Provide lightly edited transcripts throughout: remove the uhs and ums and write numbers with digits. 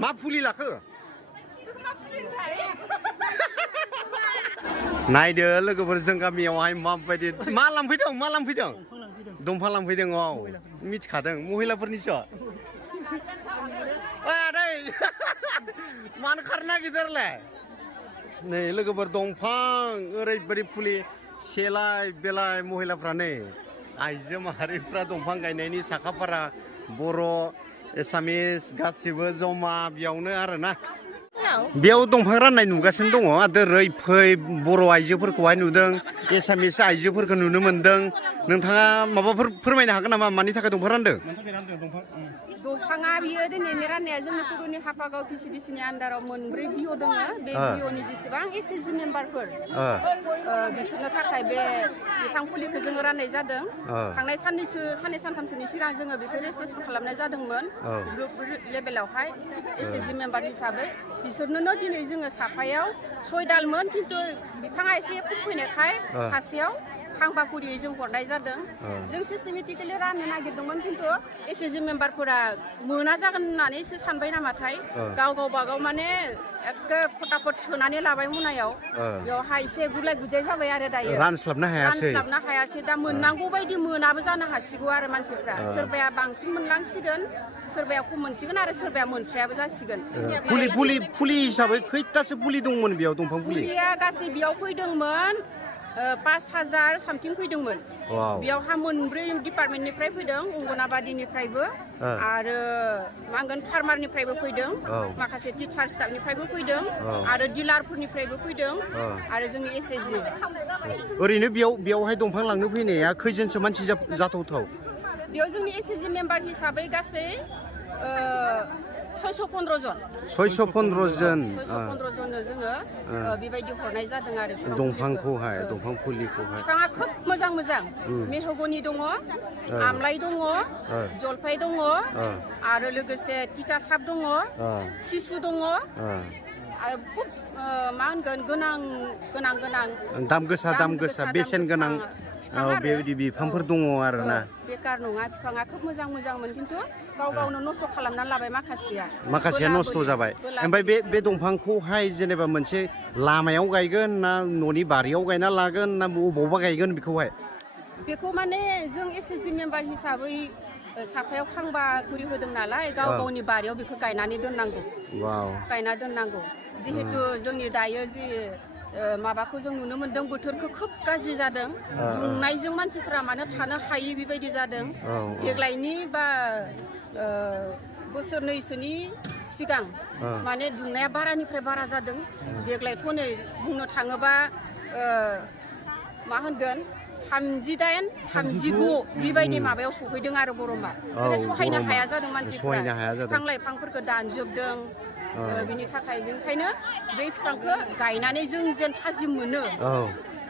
मा फुलि लाखो नायदो लोगोफोर जों गामियावहाय माबायदि मा लांफैदों दंफां लांफैदों औ मिथिखादों महिलाफोरनिसो आदै मानो खारनो नागिरदोंलाय नै लोगोफोर दंफां ओरैबायदि फुलि सेलाय बेलाय महिलाफ्रा नै आइजो माहारिफ्रा दंफां गायनायनि साखाफारा बर' एसामिस गासिबो जमा बेयावनो आरोना बेयाव दंफां राननाय नुगासिनो दङ ओरै फै बर' आइजोफोरखौहाय नुदों एसामिस आइजोफोरखौ नुनो मोनदों नोंथाङा माबाफोर फोरमायनो हागोन नामा मानि थाखाय दंफां रानदों दंफाङा बियो दिनैनि राननाया जोंनि पुरुनि हाफागाव पिसिडिसिनि आन्दाराव मोनब्रै बिअ दङ बे बिअनि जेसेबां एसएसजि मेम्बारफोर बिसोरनो थाखाय बे बिफां फुलिखौ जोङो राननाय जादों थांनाय साननै सानथामसोनि सिगां जोङो बेखौ रेजिस्ट्रेसन खालामनाय जादोंमोन ग्रुप लेभेलावहाय एसएसजि मेम्बार हिसाबै बिसोरनो दिनै जोङो साफायाव 6 दालमोन खिन्थु बिफाङा एसे खम फैनायखाय सासेयाव फांबा करियै जों हरनाय जादों जों सिस्टेमेटिकेलि राननो नागिरदोंमोन खिन्थु एसएसजि मेम्बारफोरा मोना जागोन होननानैसो सानबाय नामाथाय गावबागाव माने एखे फटाफट सोनानै लाबाय मनायाव बेवहाय एसे गुलाय गुजाय जाबाय आरो दायो रानस्लाबनो हायासै दा मोननांगौ बायदि मोनाबो जानो हासिगौ आरो मानसिफ्रा सोरबाया बांसिन मोनलांसिगोन सोरबाया खम मोनसिगोन आरो सोरबाया मोनस्रायाबो जासिगोन फुलि हिसाबै खैथासो फुलि दंमोन बेयाव दंफां फुलिया गासै बेयाव फैदोंमोन 5000 सामथिं फैदोंमोन बेयावहा मोनब्रै डिपार्टमेन्टनिफ्राय फैदों अंगनाबादिनिफ्रायबो आरो मा होनगोन फार्मारनिफ्रायबो फैदों माखासे टिचार स्टाफनिफ्रायबो फैदों आरो डिलारफोरनिफ्रायबो फैदों आरो जोंनि एसएसजि ओरैनो बेयावहाय दंफां लांनो फैनाया खैजोनसो मानसि जाथावथाव बेयाव जोंनि एसएसजि मेम्बार हिसाबै गासै 615 जन 615 जननो जोङो बेबायदि हरनाय जादों आरो दंफां फुलिखौहाय बिफाङा खोब मोजां मेहगनि दङ आमलाइ दङ जलफाइ दङ आरो लोगोसे तितासाप दङ सिसु दङ आरो खुब मा होनगोन गोनां दाम गोसा बेसेन गोनां बेबायदि बिफांफोर दङ आरोना बेकार नङा बिफाङा खोब मोजांमोन खिन्थु गावनो नस्थ' खालामनानै लाबाय माखासेया नस्थ' जाबाय ओमफ्राय बे दंफांखौहाय जेनेबा मोनसे लामायाव गायगोन ना न'नि बारियाव गायना लागोन ना बबावबा गायगोन बेखौ माने जों एसएसजि मेम्बार हिसाबै साफायाव फांबा खरि होदों नालाय गावनि बारियाव बेखौ गायना दोननांगौ जिहेतु जोंनि दायो जि माबाखौ जों नुनो मोनदों बोथोरखौ खोब गाज्रि जादों दुंनायजों मानसिफोरा मानो थानो हायि बेबायदि जादों देग्लायनि बा बोसोरनैसोनि सिगां माने दुंनाया बारानिफ्राय बारा जादों देग्लायथ' नै बुंनो थाङोबा मा होनगोन 38, 39 बेबायदि माबायाव सफैदों आरो गरमा सहायनो हाया जादों मानसिफोरा बिफां लाइफांफोरखौ दानजोबदों बेनिखायनो बे बिफांखौ गायनानै जों जेन थाजिम मोनो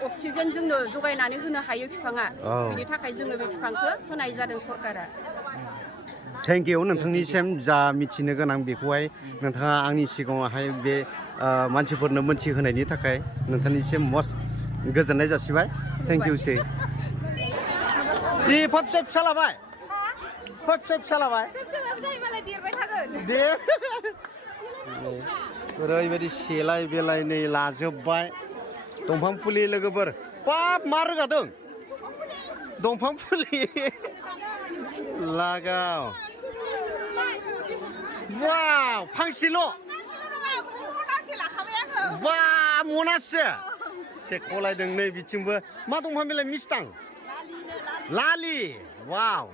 अक्सिजेन जोंनो जगायनानै होनो हायो बिफाङा बेनि थाखाय जोङो बे बिफांखौ होनाय जादों सरकारा थेंक इउ नोंथांनिसिम जा मिथिनो गोनां बेखौहाय नोंथाङा आंनि सिगाङावहाय बे मानसिफोरनो मोनथिहोनायनि थाखाय नोंथांनिसिम मस्ट गोजोननाय जासिबाय थेंक इउ सै फिसा लाबाय दे ओरैबायदि सेलाय बेलाय नै लाजोबबाय दंफां फुलि लोगोफोर बाब मा रोगादों दंफां फुलि लागाव वाव फांसेल' बा मनासे सेखलायदों नै बिथिंबो मा दंफां बेलाय मिस्टां लालि वाव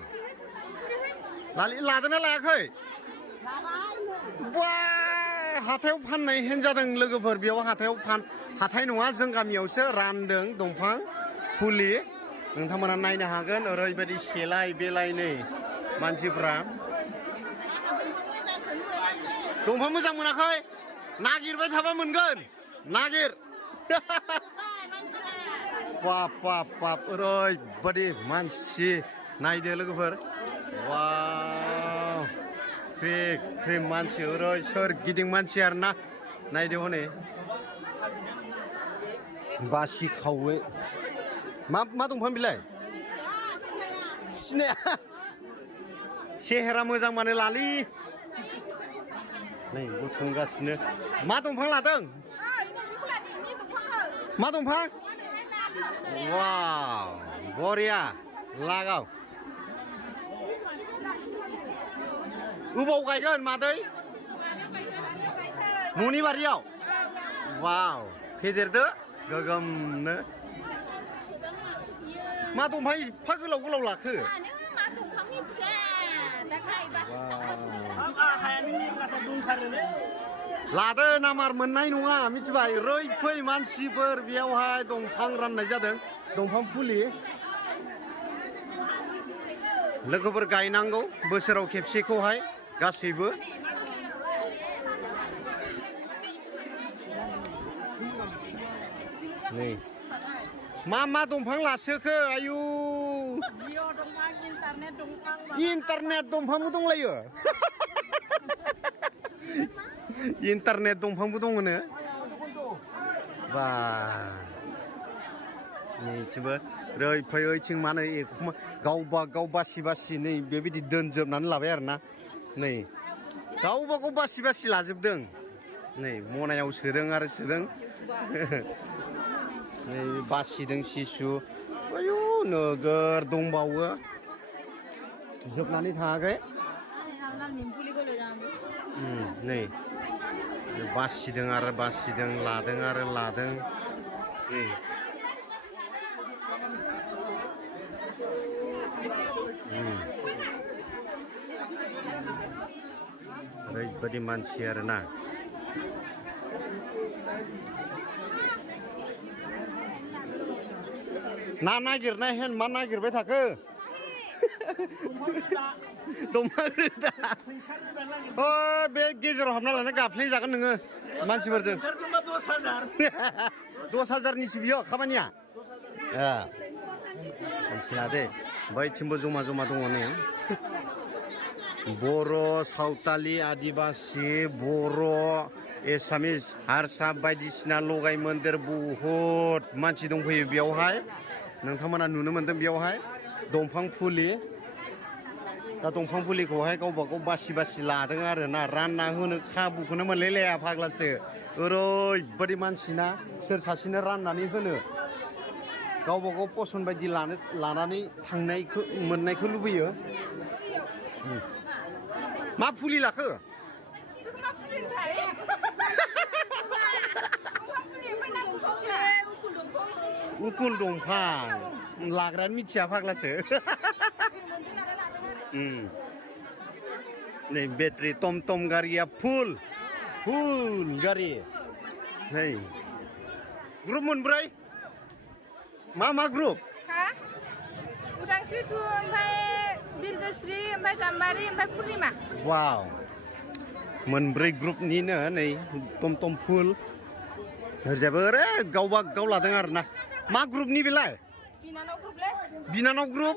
लालि लादोंना लायाखै बा हाथायाव फाननाय हेन जादों लोगोफोर बेयाव हाथाय नङा जों गामियावसो रानदों दंफां फुलि नोंथांमोना नायनो हागोन ओरैबायदि सेलाय बेलाय नै मानसिफ्रा दंफां मोजां मोनाखै नागिरबाय थाबा मोनगोन नागिर बाप ओरैबायदि मानसि नायदो लोगोफोर वाव ख्रि मानसि सोरगिदिं मानसि आरोना नायदो हनै बासि खावै मा दंफां बिलाय सिनाया सेहेरा मोजां माने लालि नै बुथुमगासिनो मा दंफां लादों मा दंफां वाव बरिया लागाव अबाव गायगोन मादै न'नि बारियाव वाव फेदेरदो गोगोमनो मा दंफां एफा गोलाव गोलाव लाखो लादो नामार मोननाय नङा मिथिबाय ओरैफै मानसिफोर बेयावहाय दंफां राननाय जादों दंफां फुलि लोगोफोर गायनांगौ बोसोराव खेबसेखौहाय गासैबो नै मा दंफां लासोखो आयु इन्टारनेट दंफांबो दंलायो इन्टारनेट दंफांबो दङनो बा नैथिंबो ओरै ओइथिं मा नै गावबा गाव बासि नै बेबायदि दोनजोबनानै लाबाय आरोना नै गावबा गाव बासि लाजोबदों नै मनायाव सोदों आरो सोदों नै बासिदों सिसु आयु नोगोर दंबावो जोबनानै थाङाखै नै बासिदों आरो बासिदों लादों आरो लादों ओरैबायदि मानसि आरोना ना नागिरनाय हेन मा नागिरबाय थाखो दंफां रोदा बे गेजेराव हाबना लाना गाफ्लें जागोन नोङो मानसिफोरजों 10,000निसो बियो खामानिया मिथिला दे बैथिंबो जमा दङ नै बर' सावतालि आदिबासि बर' एसामिस हारसा बायदिसिना लगाय मोन्देर बहुद मानसि दंफैयो बेयावहाय नोंथांमोना नुनो मोन्दों बेयावहाय दंफां फुलि दा दंफां फुलिखौहाय गावबा गाव बासि लादों आरोना रानना होनो खाबुखौनो मोनलायलाया फाग्लासो ओरैबायदि मानसिना सोर सासेनो राननानै होनो गावबा गाव पसन बायदि लानानै थांनायखौ मोननायखौ लुबैयो मा फुलि लाखो उकुल दंफां लाग्रानो मिथिया फाग्लासो नै बेटारि टम गारिया फुल गारि नै ग्रुप मोनब्रै मा ग्रुप उदांस्रि 2 ओमफ्राय बिरगोस्रि ओमफ्राय गाम्बारि ओमफ्राय पुर्निमा वाव मोनब्रै ग्रुपनिनो नै टम फुल ओरैजायबो ओरै गावबा गाव लादों आरोना मा ग्रुपनि बेलाय बिनानाव ग्रुप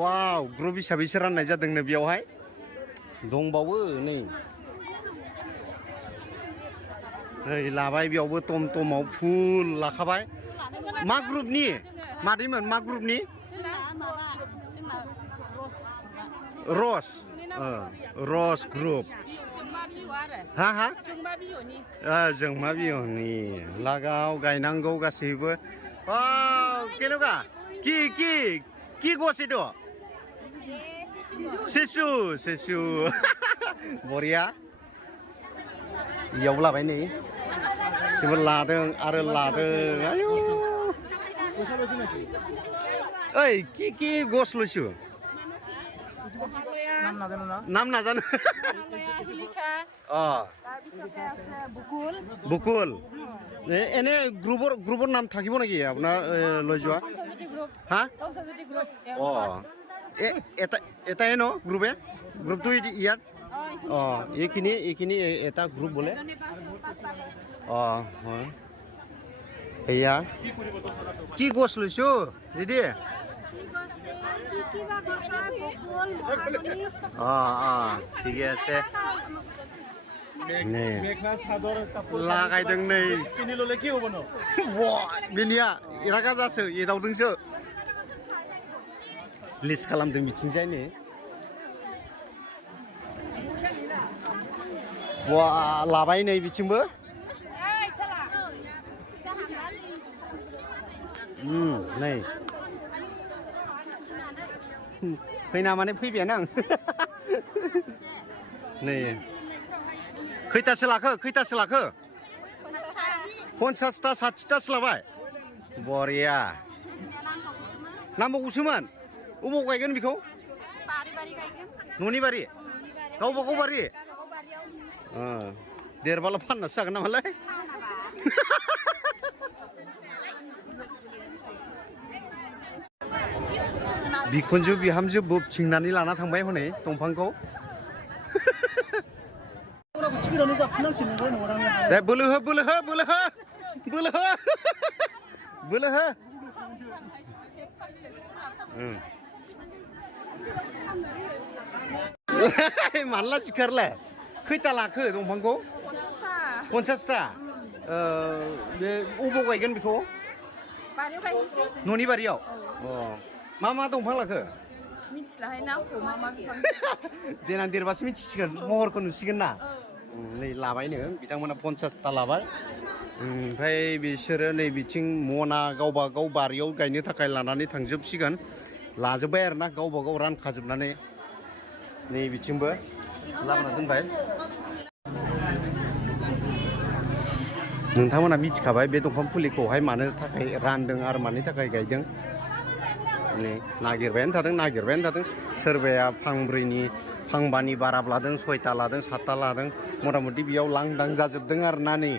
वाव ग्रुप हिसाबैसो राननाय जादोंनो बेयावहाय दंबावो नै लाबाय बेयावबो टमाव फुल लाखाबाय मा ग्रुपनि मादैमोन मा ग्रुपनि रस ग्रुप हा जोंमा बिहनि लागाव गायनांगौ गासैबो केनेका কি গছ এইটো চেচু बरिया इयाव लाबाय नै जोबोर लादों आरो लादों आयु ओइ কি গছ লৈছো নাম নাজানো বুকুল এনে গ্ৰুপৰ নাম থাকিব নেকি আপোনাৰ লৈ যোৱা হা এটাই ন গ্ৰুপটো ইয়াত এইখিনি এটা গ্ৰুপ বোলে হয় এয়া কি গছ লৈছো দিদি ঠিকে আছে लागायदों नै बेनिया रागा जासो एदावदोंसो लिस्ट खालामदों मिथिंजाय नै वा लाबाय नै बिथिंबो नै फैना माने फैबायानो आं नै खैथासो लाखो 50टा 60टासो लाबाय बरिया नांबावगौसोमोन अबाव गायगोन बेखौ न'नि बारि गावबा गाव बारि देरबाला फाननासो जागोन नामालाय बिखुनजो बिहामजो बोबथिंनानै लाना थांबाय हनै दंफांखौ दे बोलो हो मानला सिखारलाय खैथा लाखो दंफांखौ 50टा बे अबाव गायगोन बेखौ न'नि बारियाव मा दंफां लाखो मिथिलाहाय नामखौ मा बिफां देनां देरबासो मिथिसिगोन महरखौ नुसिगोन ना नै लाबायनो बिथांमोना 50टा लाबाय ओमफ्राय बिसोरो नै बिथिं मना गावबा गाव बारियाव गायनो थाखाय लानानै थांजोबसिगोन लाजोब्बाय आरोना गावबा गाव रानखाजोबनानै नै बिथिंबो लाबोना दोनबाय नोंथांमोना मिथिखाबाय बे दंफां फुलिखौहाय मानो थाखाय रानदों आरो मानि थाखाय गायदों नागिरबायानो थादों सोरबाया फांब्रैनि फांबानि बारा लादों 6टा लादों 7टा लादों मथा मथि बेयाव लांदां जाजोबदों आरोना नै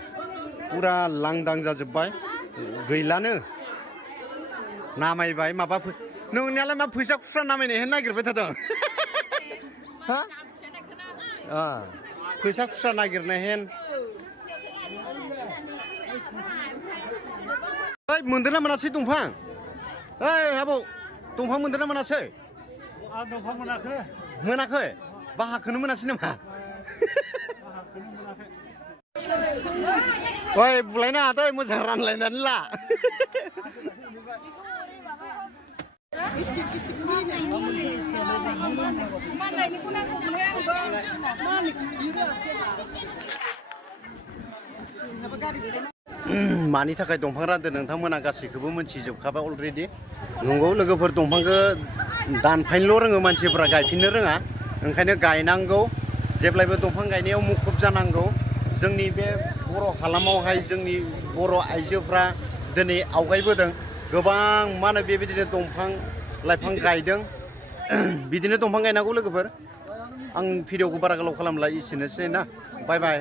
पुरा लांदां जाजोब्बाय गैलानो नामायबाय माबा नोंनियालाय मा फैसा खुस्रा नामायनाय होन नागिरबाय थादों हा फैसा खुस्रा नागिरनाय हेन ओइ मोनदोंना मोनासै दंफां ओइ आबौ दंफां मोनदोंना मोनासै आं दंफां मोनाखै बाहाखौनो मोनासै नामा ओइ बुलायनाङा दै मोजां रानलायनानै ला मानि थाखाय दंफां रानदों नोंथांमोना गासैखौबो मोनथिजोबखाबाय अलरेडि नंगौ लोगोफोर दंफांखौ दानफायनोल' रोङो मानसिफोरा गायफिननो रोङा ओंखायनो गायनांगौ जेब्लायबो दंफां गायनायाव मुखुब जानांगौ जोंनि बे बर' हालामावहाय जोंनि बर' आइजोफ्रा दिनै आवगायबोदों गोबां मा होनो बेबायदिनो दंफां लाइफां गायदों बिदिनो दंफां गायनांगौ लोगोफोर आं भिडिअखौ बारा गोलाव खालामला एसेनोसै ना बाय बाय